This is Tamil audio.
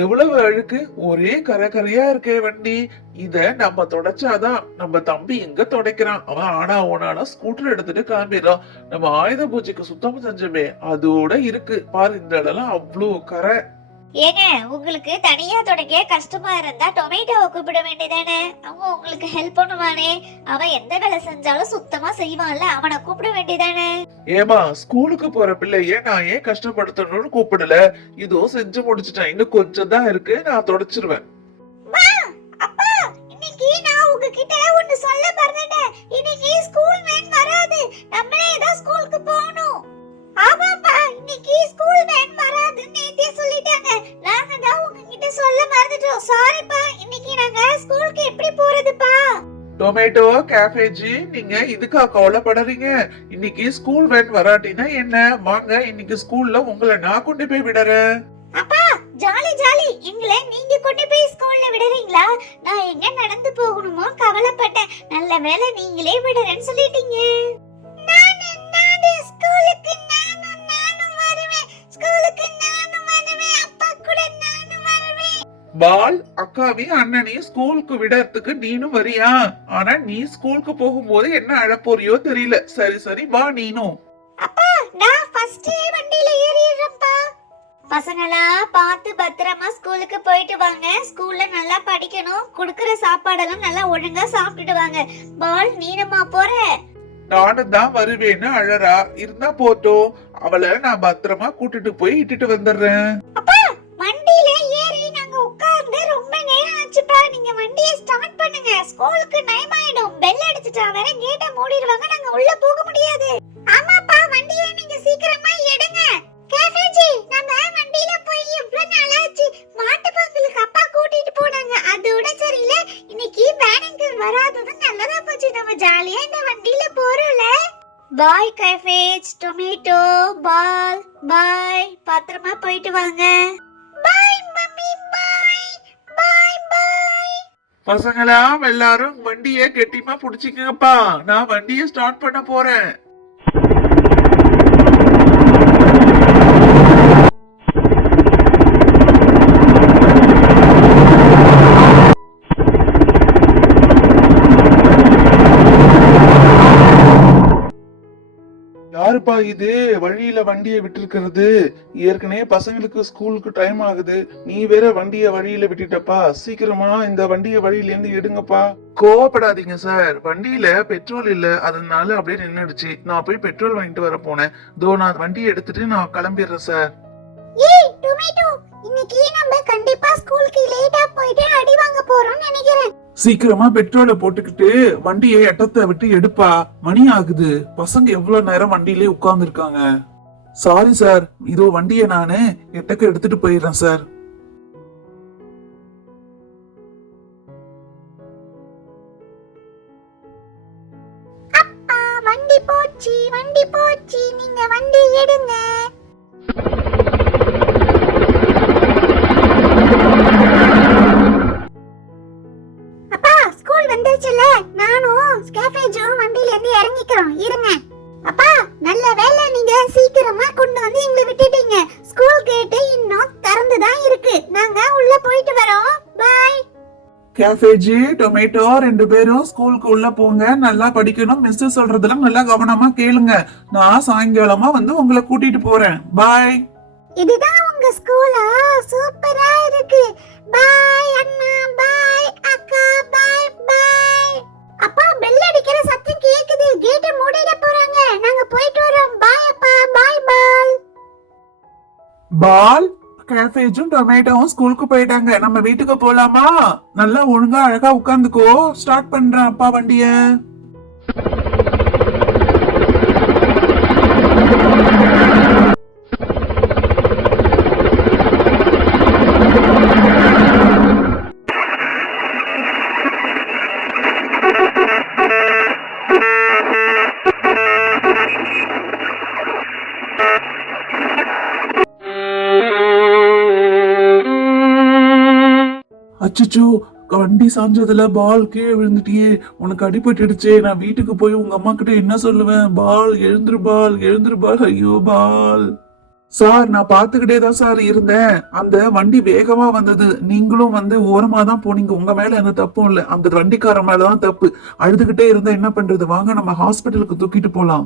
எவ்வளவு அழுக்கு, ஒரே கரை கரையா இருக்கே வண்டி. இத நம்ம தொடச்சாதான். நம்ம தம்பி எங்க துடைக்கிறான்? அவன் ஆனா ஓனானா ஸ்கூட்டர் எடுத்துட்டு கிளம்பிடுறான். நம்ம ஆயுத பூஜைக்கு சுத்தம் செஞ்சோமே அதோட இருக்கு பாரு, இந்த இடம்லாம் அவ்வளவு கரை. ஏங்க, உங்களுக்கு தனியா துடைக்க கஷ்டமா இருந்தா டொமேட்டோவை கூப்பிட வேண்டியதானே? அவன் உங்களுக்கு ஹெல்ப் பண்ணுவானே. அவன் எந்த வேலை செஞ்சாலும் சுத்தமா செய்வான்ல, அவனை கூப்பிட வேண்டியதானே? ஏமா, ஸ்கூலுக்கு போற பிள்ளைய நான் ஏன் கஷ்டப்படுத்தணும்னு கூப்பிடல. இதோ செஞ்சு முடிச்சிட்டேன், இன்னும் கொஞ்சம் தான் இருக்கு, நான் தொடச்சிருவேன். அப்பா, இன்னைக்கு நான் உங்ககிட்ட ஒன்னு சொல்ல மறந்துட்டேன். இன்னைக்கு ஸ்கூல் வேன் வராது, நம்மளே தான் ஸ்கூலுக்கு போகணும். ஆமாப்பா, இன்னைக்கு ஸ்கூல் வேன் வராதுன்னு நேத்தே சொல்லிட்டாங்க. நாங்க தான் உங்ககிட்ட சொல்ல மறந்துட்டோம். சாரிப்பா. இன்னைக்கு நாங்க ஸ்கூலுக்கு எப்படி போறதுப்பா? டொமேட்டோ, கேபேஜி, நீங்க இதுக்கா கவலைப்படுறீங்க? இன்னைக்கு ஸ்கூல் வேன் வராட்டினா என்ன? வாங்க, இன்னைக்கு ஸ்கூல்ல உங்களை நான் கொண்டு போய் விடுறேன். அப்பா, ஜாலி ஜாலி. எங்களை நீங்க கொண்டு போய் ஸ்கூல்ல விடுறீங்களா? நான் எங்க நடந்து போகணுமோ கவலைப்பட்டேன். நல்ல வேளை நீங்களே விடுறேன்னு சொல்லிட்டீங்க. ஸ்கூலுக்கு நானும் வருவேன். ஸ்கூலுக்கு நானும் வருவேன். அப்பா கூட நானும் வருவேன். பால், அக்காவையும் அண்ணனையும் ஸ்கூலுக்கு விடறதுக்கு நீனும் வரியா? ஆனா நீ ஸ்கூலுக்கு போகும்போது என்ன அழப்போறியோ தெரியல. சரி சரி, வா நீனும். அப்பா, நான் ஃபர்ஸ்ட் வண்டியில ஏறிறேன்ப்பா. பசங்களா, பார்த்து பத்திரமா ஸ்கூலுக்கு போயிட்டு வாங்க. ஸ்கூல்ல நல்லா படிக்கணும். குடுக்குற சாப்பாடெல்லாம் நல்லா ஒழுங்கா சாப்பிட்டுட்டு வாங்க. பால், நீனமா போற? நானும் தான் வருவேன்னு அழறா. இருந்தா போட்டோம், அவளை நான் பத்திரமா கூட்டிட்டு போய் இட்டுட்டு வந்துடுறேன். அப்பா, வண்டியில ஏறி நாங்க உட்கார்ந்து ரொம்ப நேரம் ஆச்சுப்பா. நீங்க வண்டியை ஸ்டார்ட் பண்ணுங்க. ஸ்கூலுக்கு டைம் ஆயிடும். பெல் அடிச்சிட்டா வேற கேட்ட மூடிடுவாங்க. நாங்க உள்ள போக முடியாது. ஆமாப்பா, வண்டியை நீங்க சீக்கிரமா எடுங்க. கேஃபேஜி, நம்ம வண்டியில போய் எவ்வளவு நாள் ஆச்சு. மாட்டு பொங்கலுக்கு அப்பா கூட்டிட்டு போனாங்க, அதோட சரியில்லை. இன்னைக்கு வேனுக்கு வராதது நல்லதா போச்சு. நம்ம ஜாலியா இந்த வண்டியில போறோம்ல. பாய் கேஃபேஜ், டொமேட்டோ, பால், பாய். பத்திரமா போயிட்டு வாங்க. பாய் மம்மி, பாய் பாய் பாய். பசங்களா, எல்லாரும் வண்டியை கெட்டிமா புடிச்சிக்கங்கப்பா. நான் வண்டியை ஸ்டார்ட் பண்ண போறேன். யாருப்பா இது வழியில வண்டியை விட்டுருக்கிறது? ஏற்கனவே பசங்களுக்கு ஸ்கூலுக்கு டைம் ஆகுது, நீ வேற வண்டிய வழியில விட்டுட்டப்பா. சீக்கிரமா இந்த வண்டிய வழியில இருந்து எடுங்கப்பா. கோவப்படாதீங்க சார், வண்டியில பெட்ரோல் இல்ல, அதனால அப்படியே நின்னுடுச்சு. நான் போய் பெட்ரோல் வாங்கிட்டு வர போனேன். தோ நான் வண்டியை எடுத்துட்டு நான் கிளம்பிடுறேன் சார். ஏய் டொமேட்டோ, இன்னைக்கு நம்ம கண்டிப்பா ஸ்கூலுக்கு லேட்டா போயிட்டு அடி வாங்க போறோம்னு நினைக்கிறேன். சீக்கிரமா பெட்ரோலை போட்டுக்கிட்டு வண்டியை எட்டத்தை விட்டு எடுப்பா. மணி ஆகுது, பசங்க எவ்வளவு நேரம் வண்டியிலே உட்கார்ந்து இருக்காங்க. சாரி சார், இதோ வண்டியை நானு எட்டக்க எடுத்துட்டு போயிடுறேன் சார். அப்பா, வண்டி போச்சு, வண்டி போச்சு. நீங்க வண்டி எடுங்க. அப்பா, ஸ்கூல் வந்துருச்சுல. நானும் கேஃபேஜும் வண்டியில இருந்து இறங்கிக்கிறோம். இருங்க. அப்பா, நல்ல வேளை நீங்க சீக்கிரமா கொண்டு வந்து எங்களை விட்டுட்டீங்க. ஸ்கூல் கேட் இன்னும் திறந்து தான் இருக்கு. நாங்க உள்ள போயிட்டு வரோம். பை. கேஃபேஜி, டொமேட்டோ, ரெண்டு பேரும் ஸ்கூலுக்கு உள்ள போங்க. நல்லா படிக்கணும். மிஸ் சொல்றதெல்லாம் நல்லா கவனமா கேளுங்க. நான் சாயங்காலமா வந்து உங்களை கூட்டிட்டு போறேன். பாய். இதுதான் உங்க ஸ்கூலா? சூப்பரா இருக்கு. பை அண்ணா, பை அக்கா, பை பை. அப்பா, பெல் அடிக்கிற சத்தம் கேக்குது. கேட்ட மூடிட போறாங்க. நாங்க போயிட்டு வரோம். பை அப்பா, பை பால். பால், கேஃபேஜும் டொமேட்டோவும் ஸ்கூலுக்கு போயிட்டாங்க. நம்ம வீட்டுக்கு போலாமா? நல்லா ஒழுங்கா அழகா உட்கார்ந்துக்கோ. ஸ்டார்ட் பண்றேன் அப்பா வண்டிய. அச்சச்சோ, வண்டி சாஞ்சதுல பால் கீழே விழுந்துட்டியே. உனக்கு அடிபட்டுடுச்சே. நான் வீட்டுக்கு போய் உங்க அம்மா கிட்ட என்ன சொல்லுவேன்? பால் எழுந்துரு, பால் எழுந்துரு, பால். ஐயோ பால். சார் நான் பாத்துக்கிட்டே தான் சார் இருந்தேன். அந்த வண்டி வேகமா வந்தது. நீங்களும் வந்து ஓரமா தான் போனீங்க. உங்க மேல எந்த தப்பும் இல்ல. அந்த வண்டிக்காரன் மேலதான் தப்பு. அழுதுகிட்டே இருந்தா என்ன பண்றது? வாங்க நம்ம ஹாஸ்பிட்டலுக்கு தூக்கிட்டு போலாம்.